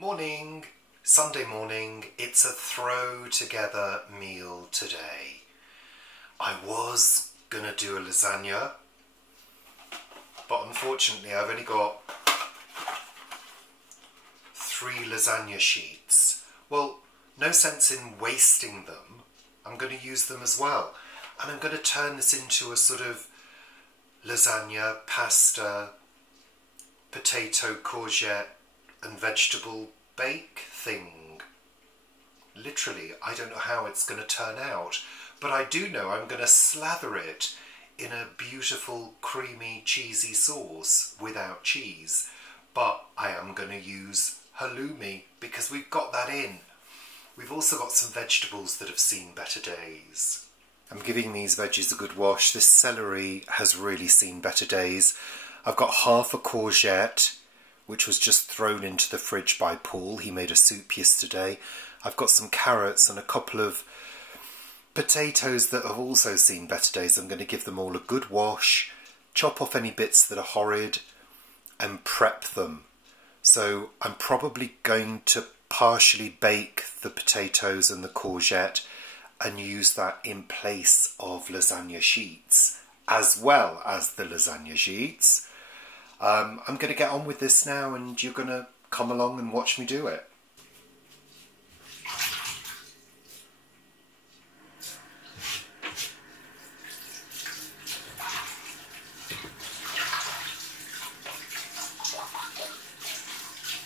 Morning, Sunday morning, it's a throw together meal today. I was gonna do a lasagna, but unfortunately I've only got 3 lasagna sheets. Well, no sense in wasting them. I'm gonna use them as well. And I'm gonna turn this into a sort of lasagna, pasta, potato, courgette and vegetable bake thing. Literally, I don't know how it's going to turn out, but I do know I'm going to slather it in a beautiful creamy cheesy sauce without cheese, but I am going to use halloumi because we've got that in. We've also got some vegetables that have seen better days. I'm giving these veggies a good wash. This celery has really seen better days. I've got half a courgette, which was just thrown into the fridge by Paul. He made a soup yesterday. I've got some carrots and a couple of potatoes that have also seen better days. I'm going to give them all a good wash, chop off any bits that are horrid and prep them. So I'm probably going to partially bake the potatoes and the courgette and use that in place of lasagna sheets, as well as the lasagna sheets. I'm going to get on with this now and you're going to come along and watch me do it.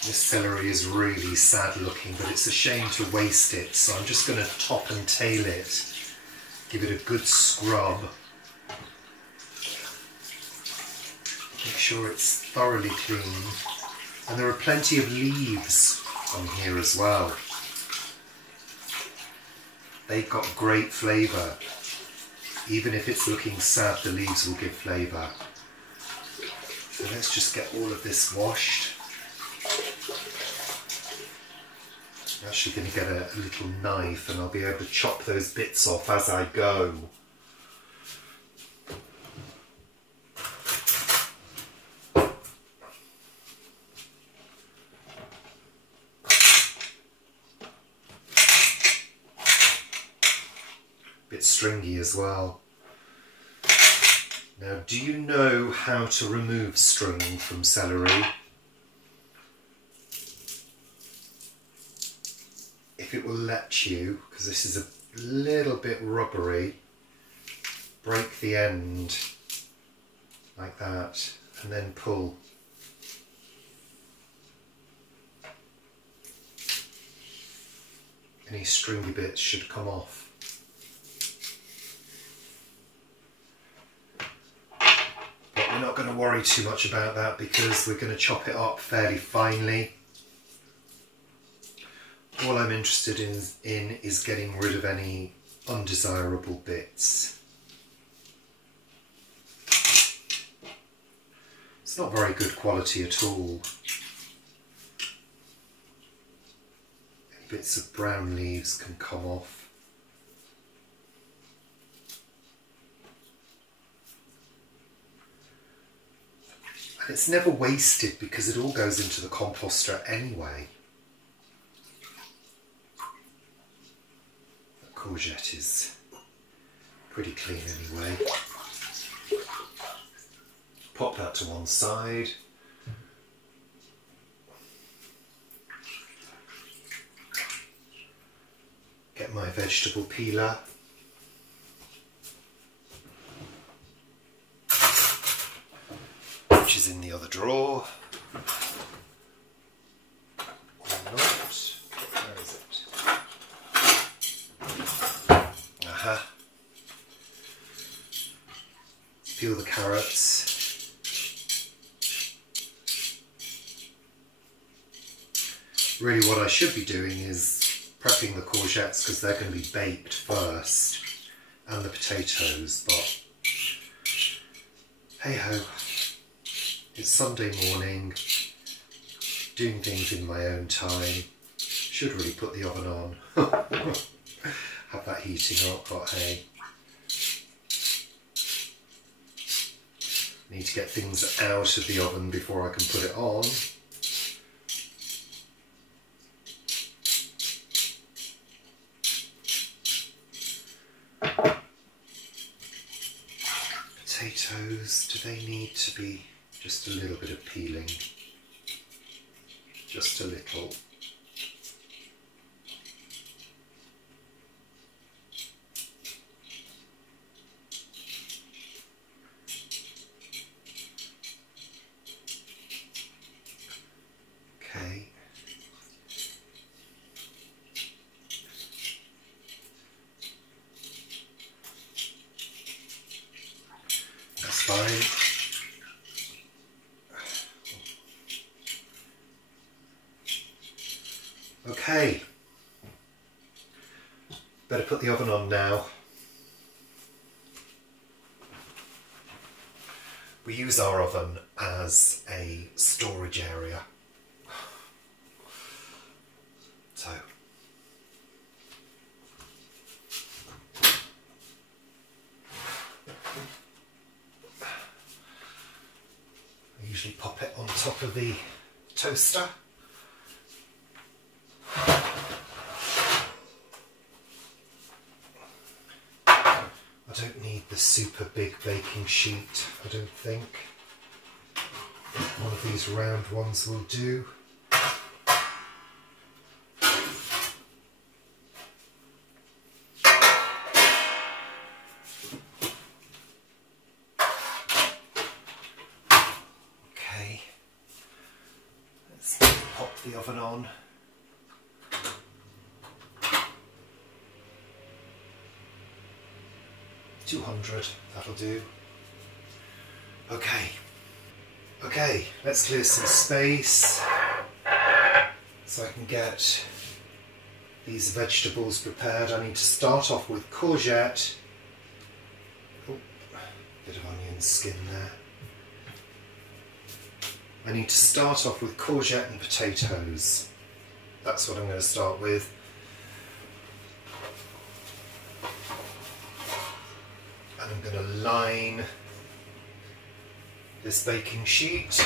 This celery is really sad looking, but it's a shame to waste it, so I'm just going to top and tail it, give it a good scrub. Make sure it's thoroughly clean, and there are plenty of leaves on here as well. They've got great flavour. Even if it's looking sad, the leaves will give flavour. So let's just get all of this washed. I'm actually going to get a little knife and I'll be able to chop those bits off as I go. Bit stringy as well. Now, do you know how to remove string from celery? If it will let you, because this is a little bit rubbery, break the end like that and then pull. Any stringy bits should come off. But we're not going to worry too much about that because we're going to chop it up fairly finely. All I'm interested in is getting rid of any undesirable bits. It's not very good quality at all. Any bits of brown leaves can come off. And it's never wasted because it all goes into the composter anyway. Courgette is pretty clean anyway. Pop that to one side. Get my vegetable peeler. Which is in the other drawer. Peel the carrots. Really what I should be doing is prepping the courgettes because they're going to be baked first, and the potatoes, but hey ho, it's Sunday morning, doing things in my own time. Should really put the oven on. Have that heating up, but hey. Need to get things out of the oven before I can put it on. potatoes, do they need to be just a little bit of peeling? Just a little. Okay. That's fine. Okay. Better put the oven on now. We use our oven as a storage area. So, I usually pop it on top of the toaster. I don't need the super big baking sheet, I don't think. One of these round ones will do. Okay, let's pop the oven on. 200, that'll do. Okay, let's clear some space so I can get these vegetables prepared. I need to start off with courgette. Oh, bit of onion skin there. I need to start off with courgette and potatoes. That's what I'm going to start with. And I'm going to line this baking sheet.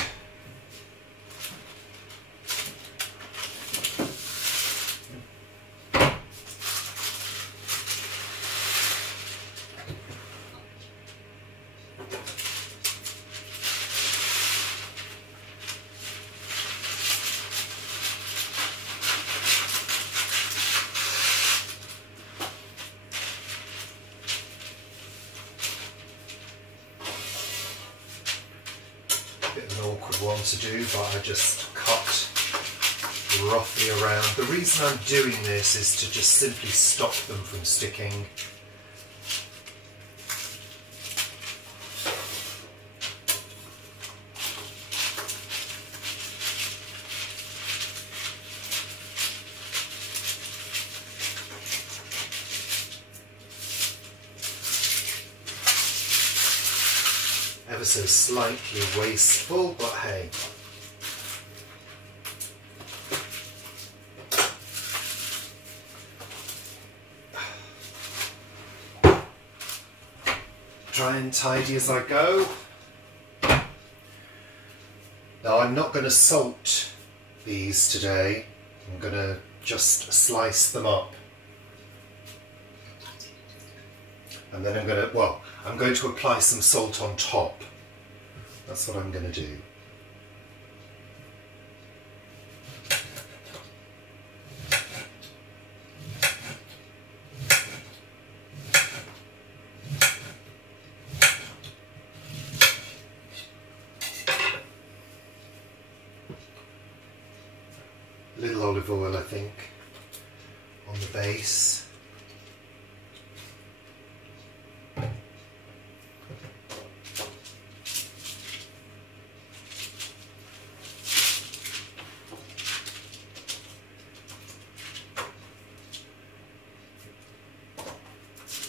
One to do, but I just cut roughly around. The reason I'm doing this is to just simply stop them from sticking. Ever so slightly wasteful, but hey. Try and tidy as I go. Now I'm not going to salt these today. I'm going to just slice them up. And then I'm going to apply some salt on top. That's what I'm going to do. A little olive oil, I think, on the base.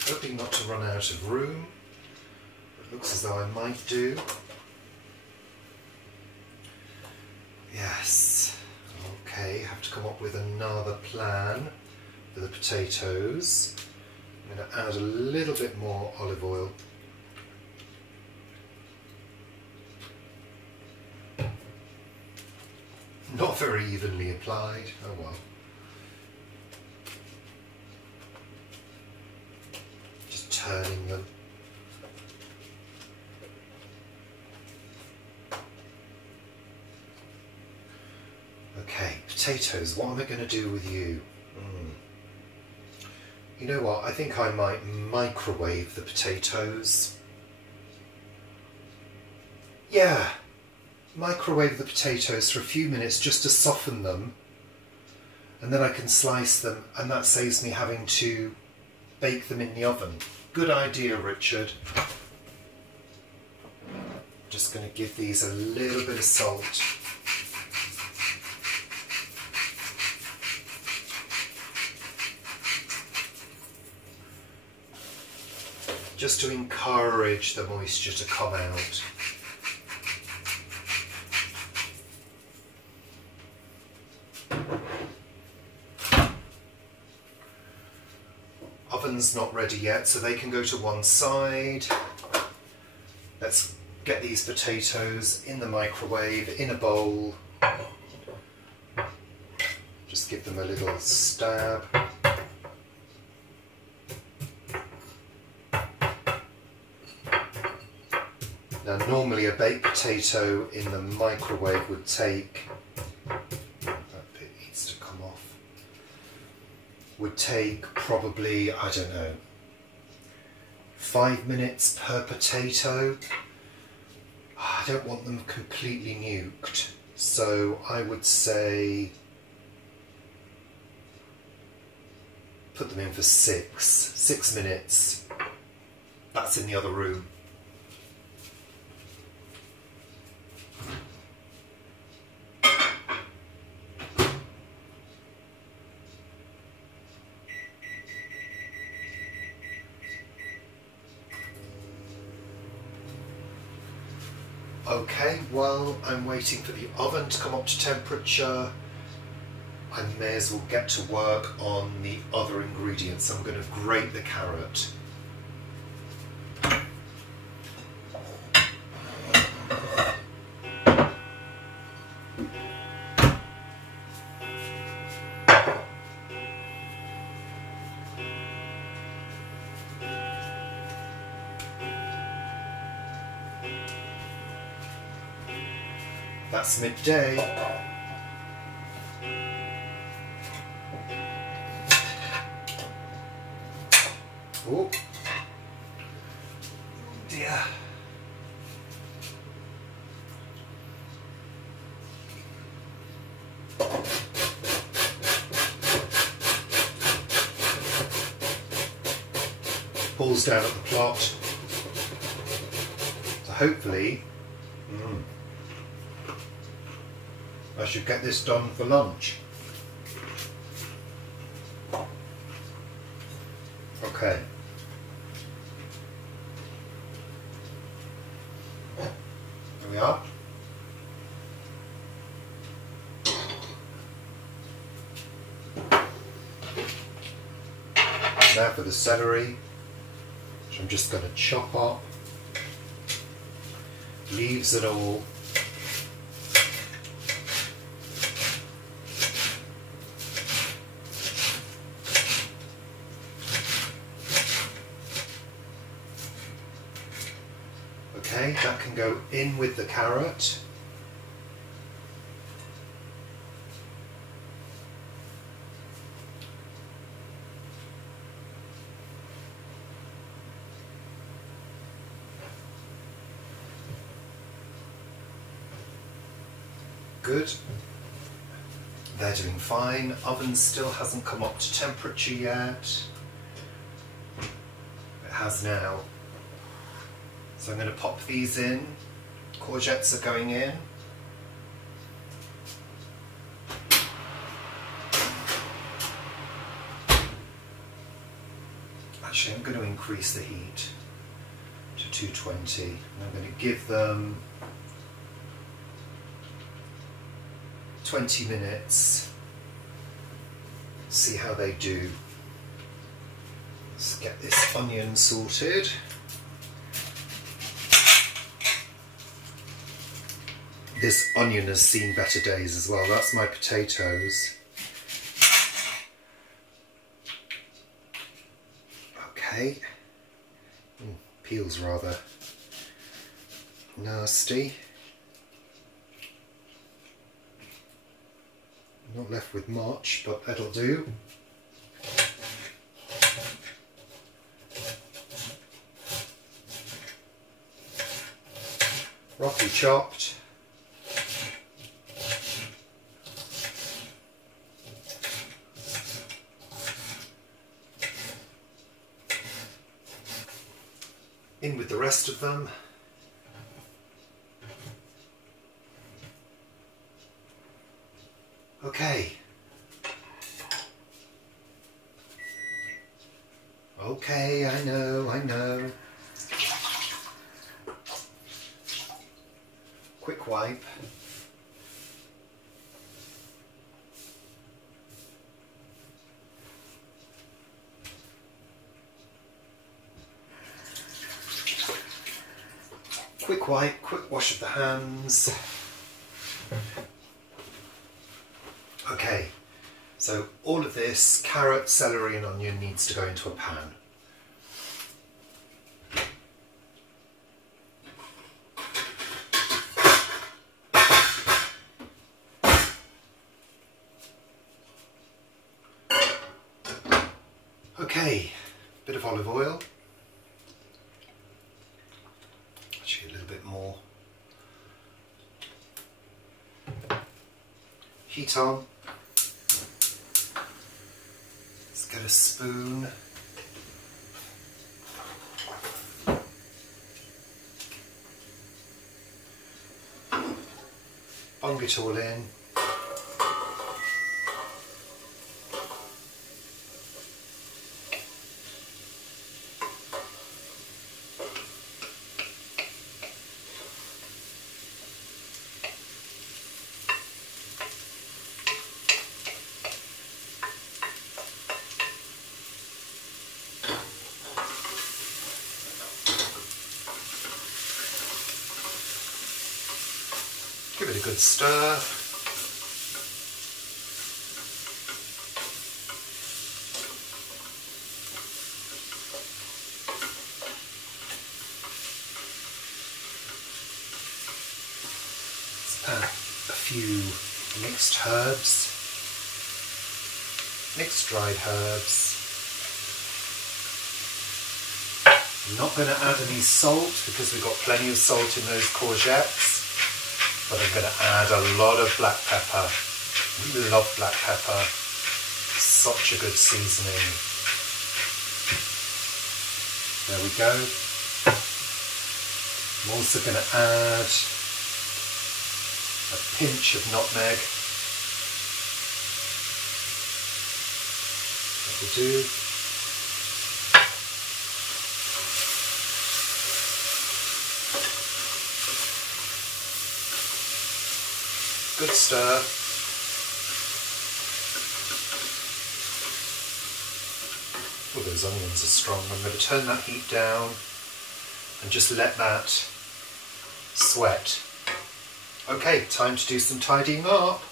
Hoping not to run out of room. It looks as though I might do. Yes. Okay, have to come up with another plan for the potatoes. I'm going to add a little bit more olive oil. Not very evenly applied. Oh well. Turning them. Okay, potatoes, what am I going to do with you? You know what, I think I might microwave the potatoes. Yeah, microwave the potatoes for a few minutes just to soften them, and then I can slice them, and that saves me having to bake them in the oven. Good idea, Richard. Just going to give these a little bit of salt. Just to encourage the moisture to come out. Oven's not ready yet, so they can go to one side. Let's get these potatoes in the microwave, in a bowl. Just give them a little stab. Now normally a baked potato in the microwave would take, that bit needs to come off, would take probably, I don't know, 5 minutes per potato. I don't want them completely nuked, so I would say put them in for 6 minutes. That's in the other room. Okay, while I'm waiting for the oven to come up to temperature, I may as well get to work on the other ingredients. I'm going to grate the carrot. That's midday. Oh dear. Pulls down at the plot. So hopefully I should get this done for lunch. Okay. There we are. Now for the celery, which I'm just going to chop up. Leaves and all. Okay, that can go in with the carrot. Good. They're doing fine. Oven still hasn't come up to temperature yet. It has now. So I'm going to pop these in. Courgettes are going in. Actually, I'm going to increase the heat to 220. And I'm going to give them 20 minutes. See how they do. Let's get this onion sorted. This onion has seen better days as well. That's my potatoes. Okay. Peel's rather nasty. Not left with much, but that'll do. Roughly chopped. In with the rest of them. Okay. Okay, I know. Quick wipe. Quick wipe, quick wash of the hands. Okay, so all of this, carrot, celery and onion, needs to go into a pan. Okay, bit of olive oil. Actually a little bit more. Heat on. Let's get a spoon. Bung it all in. Give it a good stir. Let's add a few mixed herbs, mixed dried herbs. I'm not going to add any salt because we've got plenty of salt in those courgettes. But I'm going to add a lot of black pepper. We love black pepper. Such a good seasoning. There we go. I'm also going to add a pinch of nutmeg. That will do. Good stir. Oh, those onions are strong. I'm going to turn that heat down and just let that sweat. Okay, time to do some tidying up.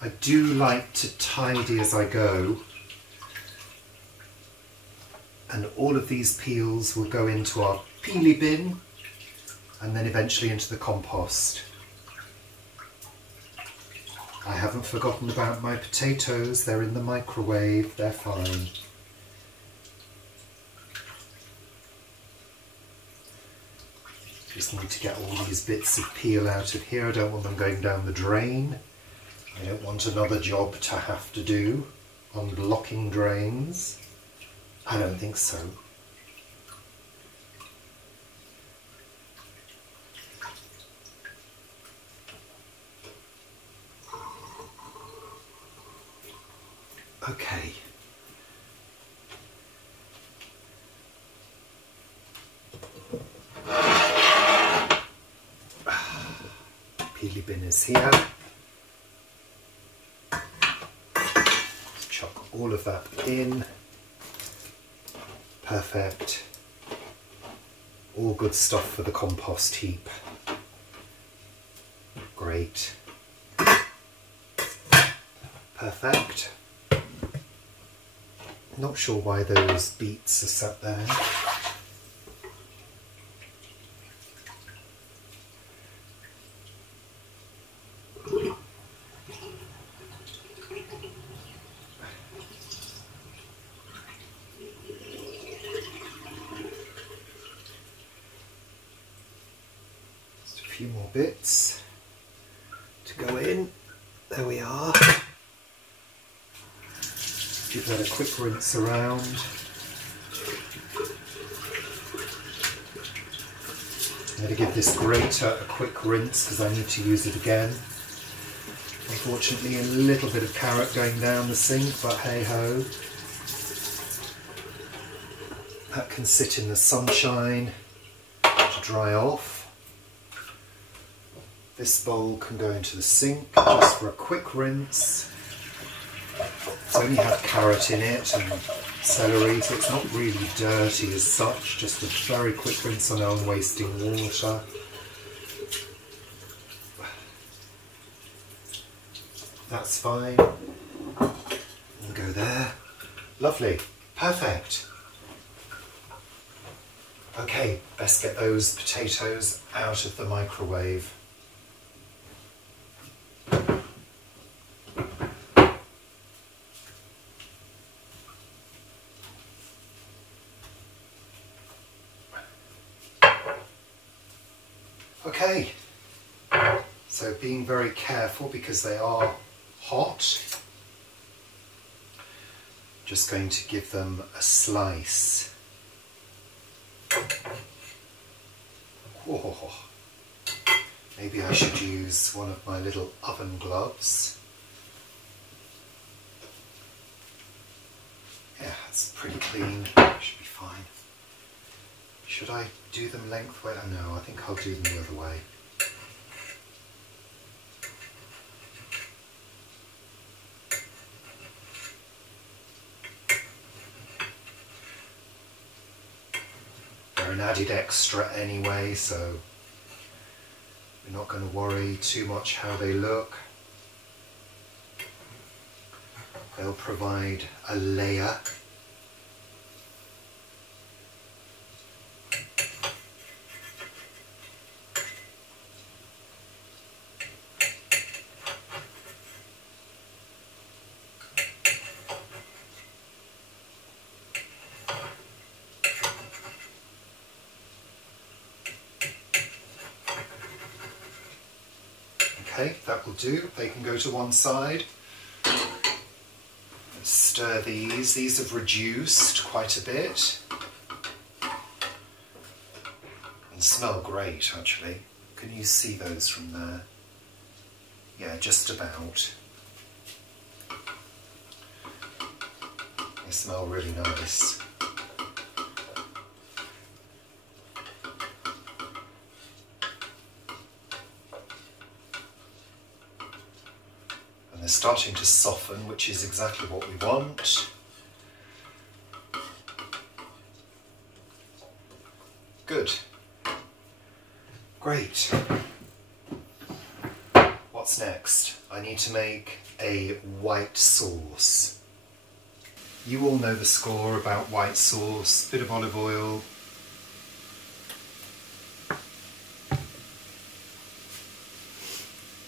I do like to tidy as I go, and all of these peels will go into our peely bin and then eventually into the compost. I haven't forgotten about my potatoes. They're in the microwave. They're fine. Just need to get all these bits of peel out of here. I don't want them going down the drain. I don't want another job to have to do on blocking drains. I don't think so. Okay. Peely bin is here. Chuck all of that in. Perfect. All good stuff for the compost heap. Great. Perfect. Not sure why those beets are sat there. few more bits to go in. There we are. Give that a quick rinse around. I'm going to give this grater a quick rinse because I need to use it again. Unfortunately, a little bit of carrot going down the sink, but hey ho. That can sit in the sunshine to dry off. This bowl can go into the sink just for a quick rinse. It's only had carrot in it and celery, so it's not really dirty as such, just a very quick rinse on unwasting water. That's fine. We'll go there. Lovely. Perfect. Okay, best get those potatoes out of the microwave. Okay, so being very careful because they are hot, just going to give them a slice. Whoa. Maybe I should use one of my little oven gloves. Yeah, it's pretty clean, should be fine. Should I do them lengthwise? Oh no, I think I'll do them the other way. They're an added extra anyway, so we're not going to worry too much how they look. They'll provide a layer. Okay, that will do. They can go to one side. Let's stir these. These have reduced quite a bit. And smell great, actually. Can you see those from there? Yeah, just about. They smell really nice. They're starting to soften, which is exactly what we want. Good. Great. What's next? I need to make a white sauce. You all know the score about white sauce. Bit of olive oil.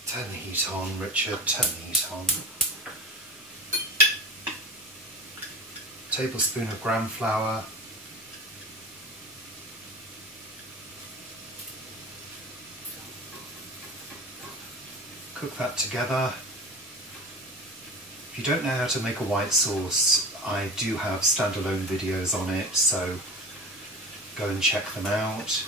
Turn the heat on, Richard, turn the heat on. Tablespoon of gram flour. Cook that together. If you don't know how to make a white sauce, I do have standalone videos on it, so go and check them out.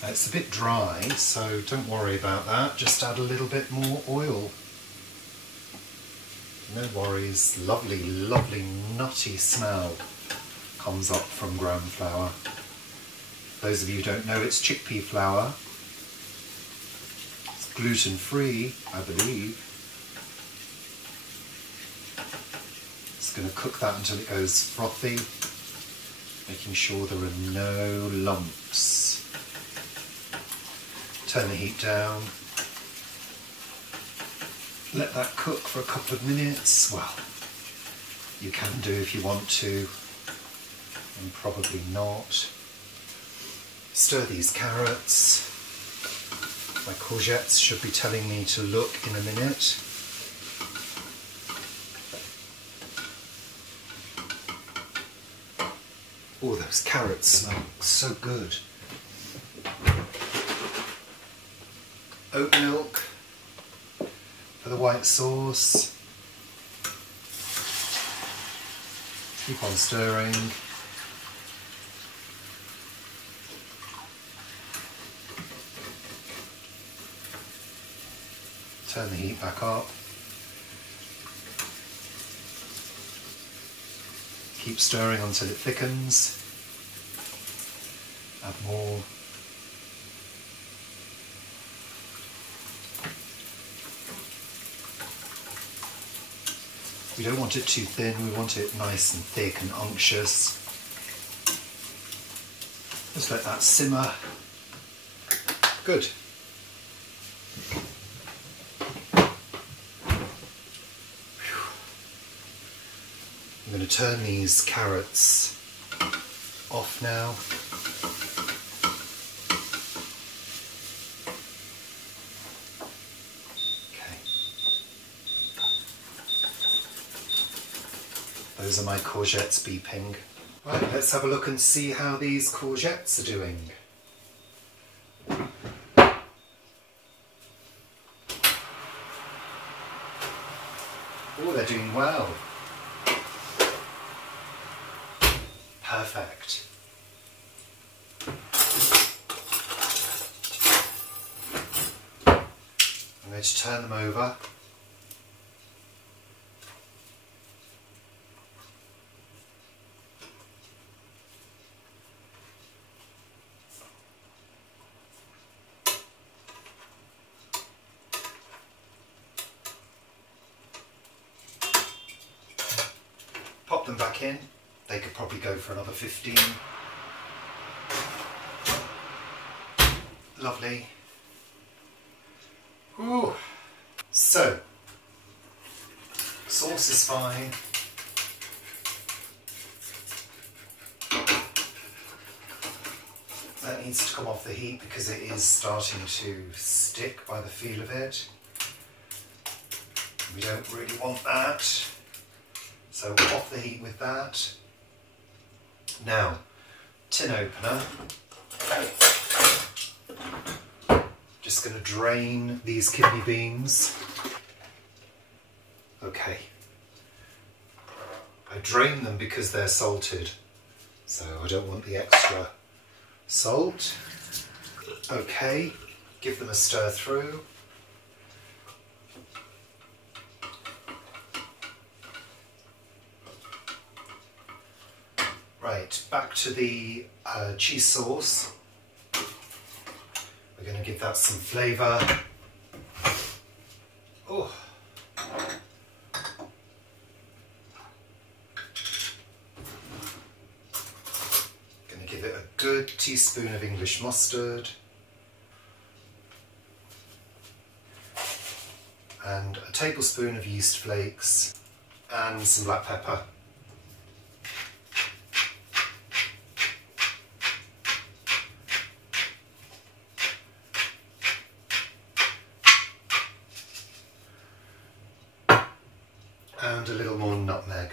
It's a bit dry, so don't worry about that. Just add a little bit more oil. No worries. Lovely, lovely nutty smell comes up from gram flour. Those of you who don't know, it's chickpea flour. It's gluten-free, I believe. Just going to cook that until it goes frothy, making sure there are no lumps. Turn the heat down, let that cook for a couple of minutes. Well, you can do if you want to, and probably not. Stir these carrots. My courgettes should be telling me to look in a minute. Oh, those carrots smell so good. Oat milk for the white sauce. Keep on stirring. Turn the heat back up. Keep stirring until it thickens. Add more. We don't want it too thin, we want it nice and thick and unctuous. Just let that simmer. Good. I'm going to turn these carrots off now. Those are my courgettes beeping. Right, let's have a look and see how these courgettes are doing. Oh, they're doing well. Perfect. I'm going to turn them over. Pop them back in. They could probably go for another 15. Lovely. Ooh. So, sauce is fine. That needs to come off the heat because it is starting to stick by the feel of it. We don't really want that. So off the heat with that. Now, tin opener. Just going to drain these kidney beans. Okay. I drain them because they're salted, so I don't want the extra salt. Okay, give them a stir through. Right, back to the cheese sauce. We're going to give that some flavour. Oh. Going to give it a good teaspoon of English mustard. And a tablespoon of yeast flakes and some black pepper. And a little more nutmeg.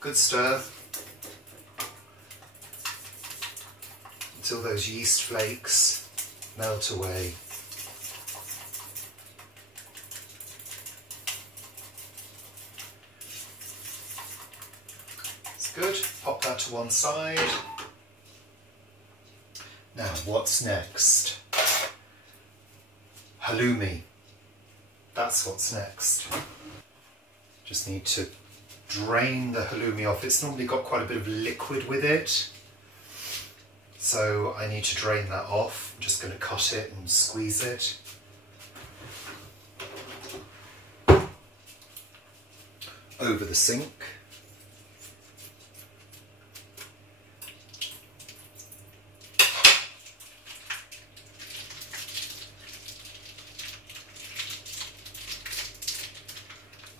Good stir until those yeast flakes melt away. It's good. Pop that to one side. Now, what's next? Halloumi. That's what's next. Just need to drain the halloumi off. It's normally got quite a bit of liquid with it, so I need to drain that off. I'm just going to cut it and squeeze it. Over the sink.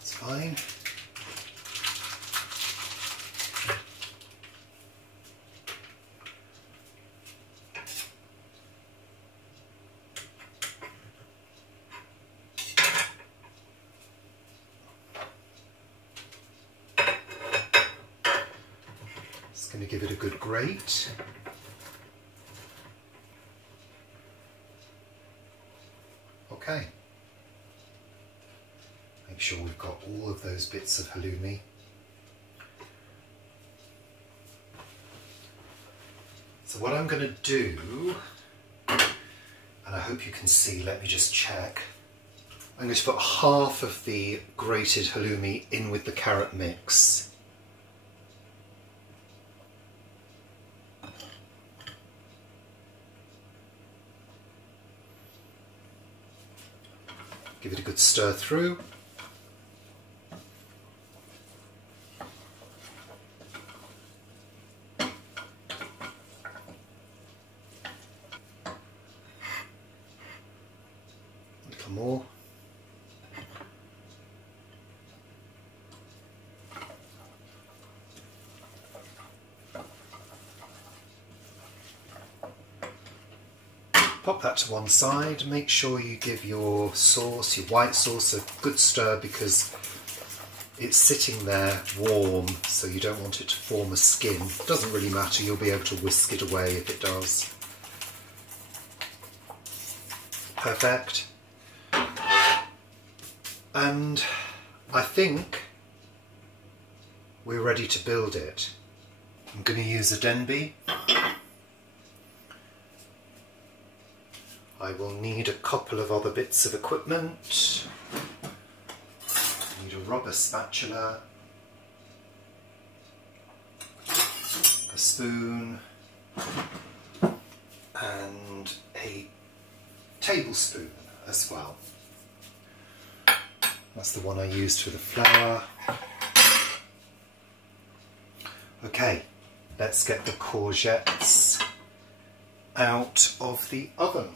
Fine. Just going to give it a good grate. Okay. Make sure we've got all of those bits of halloumi. So what I'm going to do, and I hope you can see, let me just check. I'm going to put half of the grated halloumi in with the carrot mix. Give it a good stir through. A little more. Pop that to one side. Make sure you give your sauce, your white sauce, a good stir because it's sitting there warm, so you don't want it to form a skin. It doesn't really matter, you'll be able to whisk it away if it does. Perfect. And I think we're ready to build it. I'm going to use a Denby. I will need a couple of other bits of equipment. I need a rubber spatula, a spoon, and a tablespoon as well. That's the one I used for the flour. Okay, let's get the courgettes out of the oven.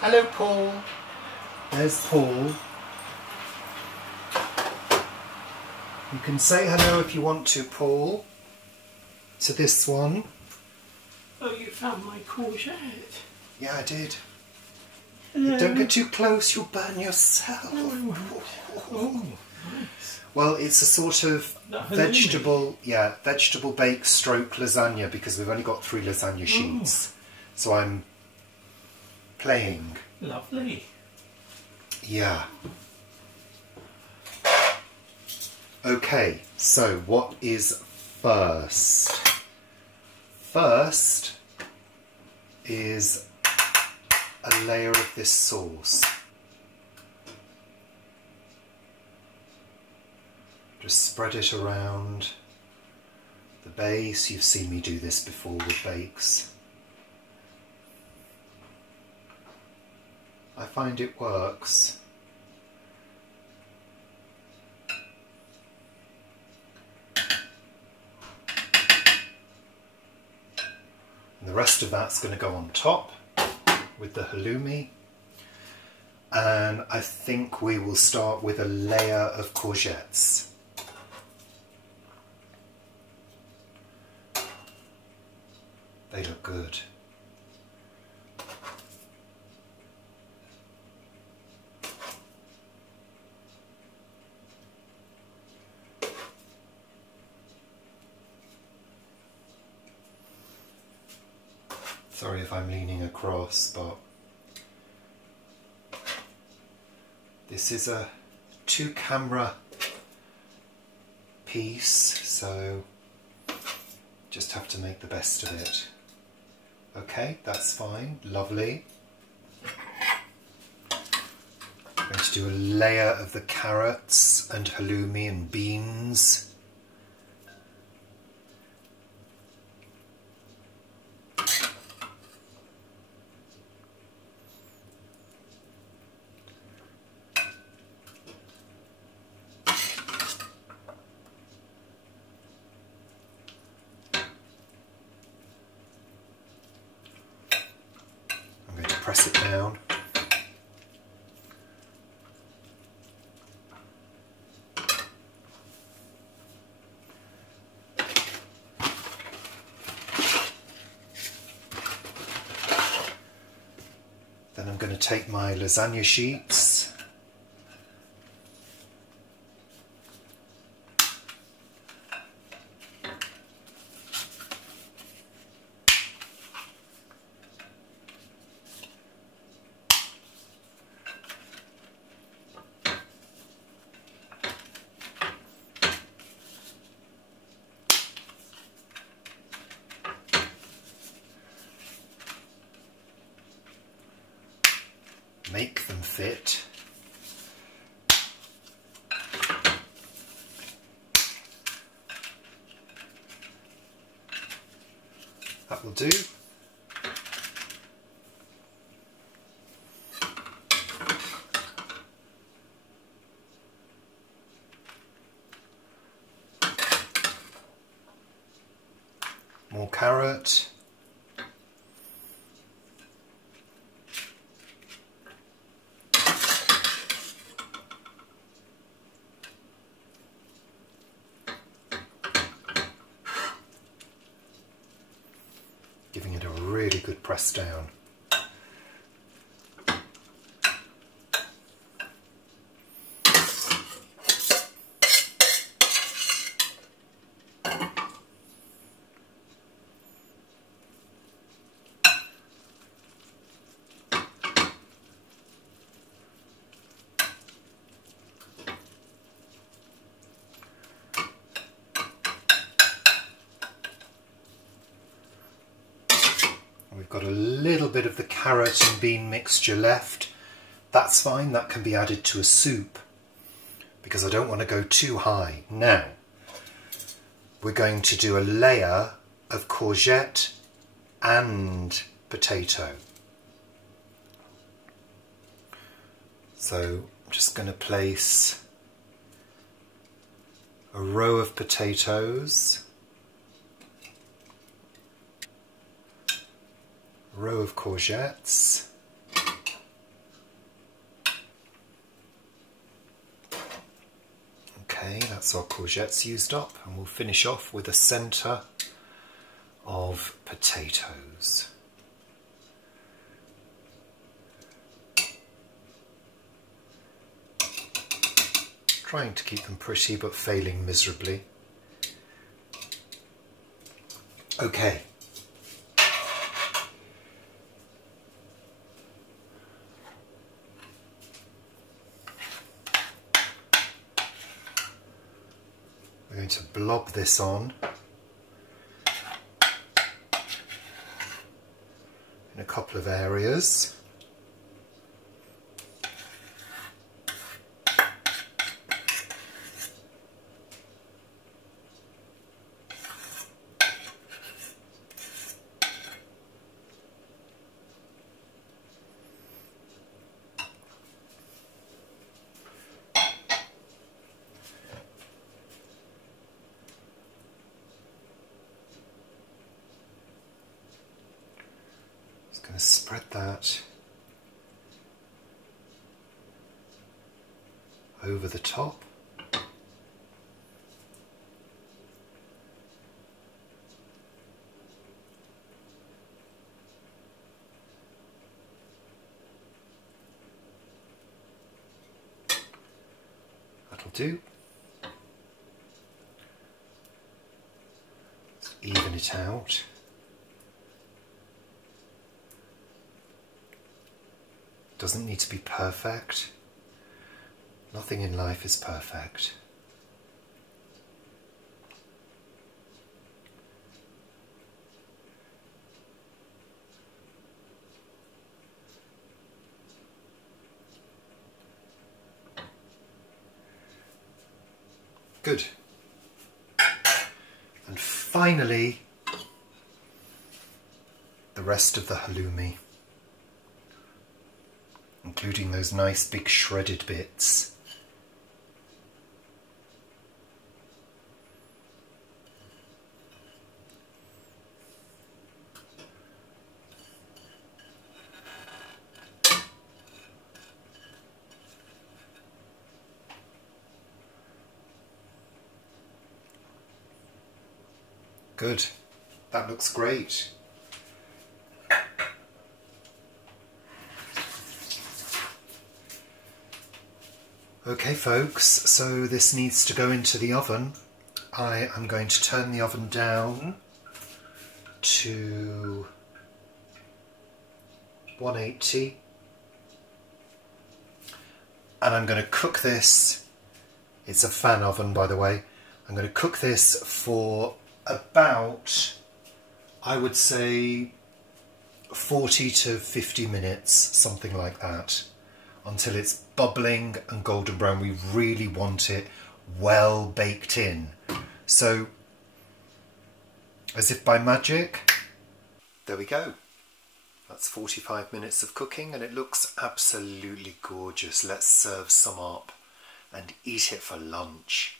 Hello, Paul. There's Paul. You can say hello if you want to, Paul, to this one. Oh, you found my courgette? Yeah, I did. But don't get too close, you'll burn yourself. No, I won't. Oh, nice. Well, it's a sort of vegetable bake stroke lasagna because we've only got 3 lasagna sheets. So I'm playing. Lovely. Yeah. Okay, so what is first? First is a layer of this sauce. Just spread it around the base. You've seen me do this before with bakes. I find it works. And the rest of that's going to go on top with the halloumi. And I think we will start with a layer of courgettes. They look good. Sorry if I'm leaning across, but this is a 2-camera piece, so just have to make the best of it. Okay, that's fine, lovely. I'm going to do a layer of the carrots and halloumi and beans. Press it down. Then I'm going to take my lasagna sheets That will do. More carrot. Giving it a really good press down. We've got a little bit of the carrot and bean mixture left. That's fine, that can be added to a soup because I don't want to go too high. Now, we're going to do a layer of courgette and potato. So I'm just going to place a row of potatoes, row of courgettes, okay, that's our courgettes used up, and we'll finish off with a centre of potatoes. Trying to keep them pretty but failing miserably. Okay. We're going to blob this on in a couple of areas. Going to spread that over the top. That'll do. Let's even it out. Doesn't need to be perfect. Nothing in life is perfect. Good. And finally, the rest of the halloumi, including those nice big shredded bits. Good. That looks great. Okay folks, so this needs to go into the oven. I am going to turn the oven down to 180 and I'm going to cook this. It's a fan oven, by the way. I'm going to cook this for about, I would say, 40 to 50 minutes, something like that, until it's bubbling and golden brown. We really want it well baked in. So, as if by magic, there we go. That's 45 minutes of cooking and it looks absolutely gorgeous. Let's serve some up and eat it for lunch.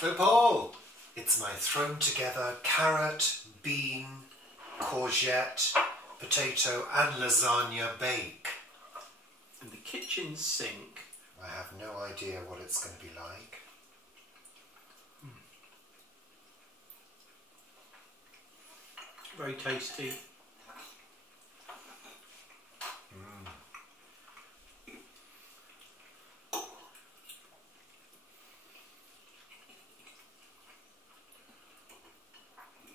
So Paul, it's my thrown together carrot, bean, courgette, potato and lasagna bake. And the kitchen sink. I have no idea what it's going to be like. Very tasty.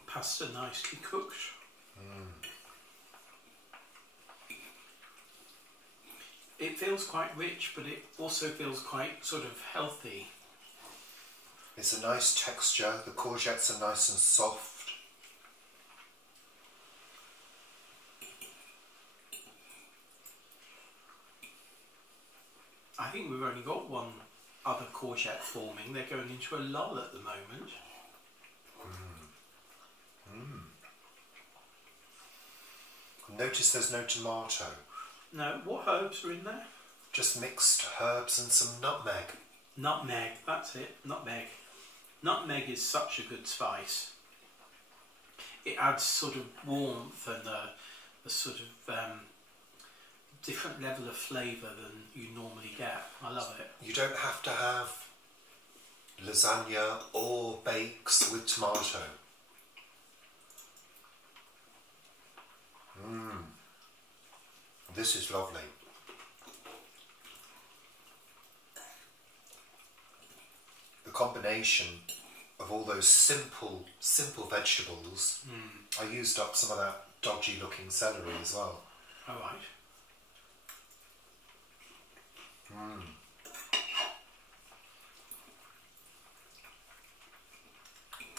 Pasta nicely cooked. It feels quite rich, but it also feels quite sort of healthy. It's a nice texture, the courgettes are nice and soft. I think we've only got one other courgette forming. They're going into a lull at the moment. Notice there's no tomato. No, what herbs are in there? Just mixed herbs and some nutmeg. Nutmeg, that's it, nutmeg. Nutmeg is such a good spice. It adds sort of warmth and a sort of different level of flavour than you normally get. I love it. You don't have to have lasagna or bakes with tomato. This is lovely. The combination of all those simple vegetables. I used up some of that dodgy looking celery as well. All right.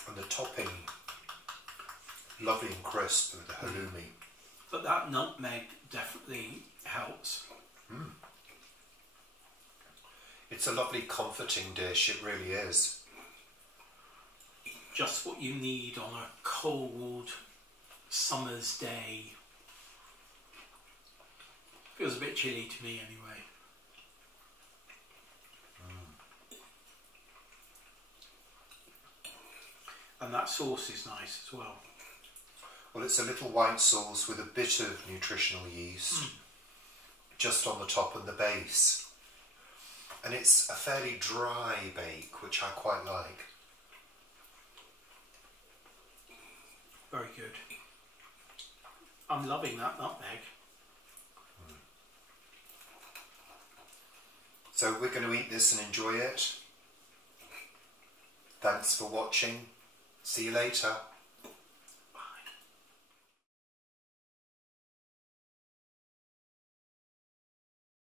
And the topping, lovely and crisp with the halloumi. But that nutmeg definitely helps. It's a lovely comforting dish, it really is. Just what you need on a cold summer's day. Feels a bit chilly to me anyway. And that sauce is nice as well. Well, it's a little white sauce with a bit of nutritional yeast just on the top and the base. And it's a fairly dry bake, which I quite like. Very good. I'm loving that nutmeg. So we're going to eat this and enjoy it. Thanks for watching. See you later.